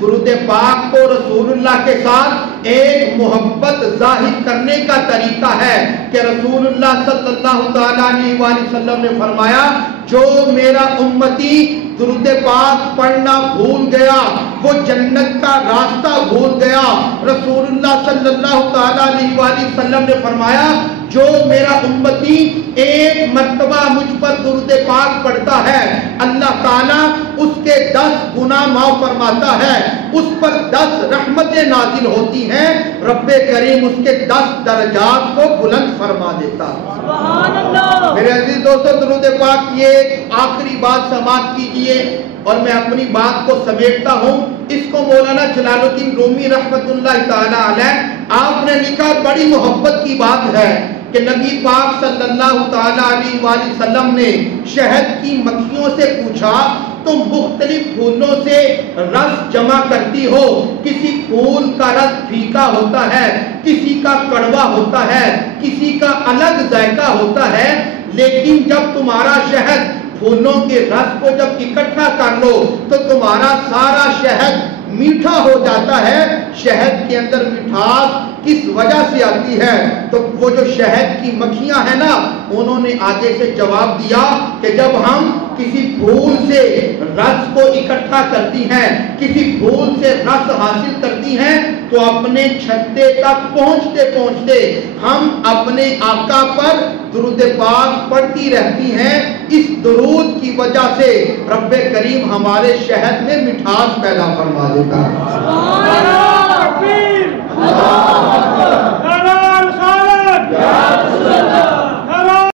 درود پاک کو رسول اللہ کے ساتھ ایک محبت ظاہر کرنے کا طریقہ ہے کہ رسول اللہ صلی اللہ تعالیٰ علیہ وآلہ وسلم نے فرمایا جو میرا امتی درود پاک پڑھنا بھول گیا وہ جنت کا راستہ بھول گیا۔ رسول اللہ صلی اللہ تعالیٰ علیہ وآلہ وسلم نے فرمایا جو میرا امتی ایک مرتبہ مجھ پر درود پاک پڑھتا ہے اللہ تعالیٰ اس کے 10 گناہ معاف فرماتا ہے، اس پر 10 رحمتیں نازل ہوتی ہیں، رب کریم اس کے 10 درجات کو بلند فرما دیتا۔ سبحان اللہ۔ میرے عزیز دوستو درود پاک کی ایک آخری بات سماعت کیجئے اور میں اپنی بات کو سمیٹتا ہوں۔ اس کو مولانا جلال الدین رومی رحمت اللہ تعالیٰ علیہ آپ نے لکھا، بڑی محبت کی بات ہے کہ نبی پاک صلی اللہ تعالیٰ علیہ وآلہ وسلم نے شہد کی مکھیوں سے پوچھا تم مختلف پھولوں سے رس جمع کرتی ہو، کسی پھول کا رس پھیکا ہوتا ہے، کسی کا کڑوا ہوتا ہے، کسی کا الگ ذائقہ ہوتا ہے، لیکن جب تمہارا شہد پھولوں کے رس کو جب اکٹھا کر لو تو تمہارا سارا شہد میٹھا ہو جاتا ہے۔ شہد کے اندر مٹھاس کس وجہ سے آتی ہے؟ تو وہ جو شہد کی مکھیاں ہیں نا انہوں نے آگے سے جواب دیا کہ جب ہم کسی پھول سے رس کو اکٹھا کرتی ہیں، کسی پھول سے رس حاصل کرتی ہیں تو اپنے چھتے تک پہنچتے پہنچتے ہم اپنے آقا پر درود پاک پڑھتی رہتی ہیں۔ اس درود کی وجہ سے رب کریم ہمارے شہد میں مٹھاس پیدا فرما دیتا ہے۔ سبحان اللہ۔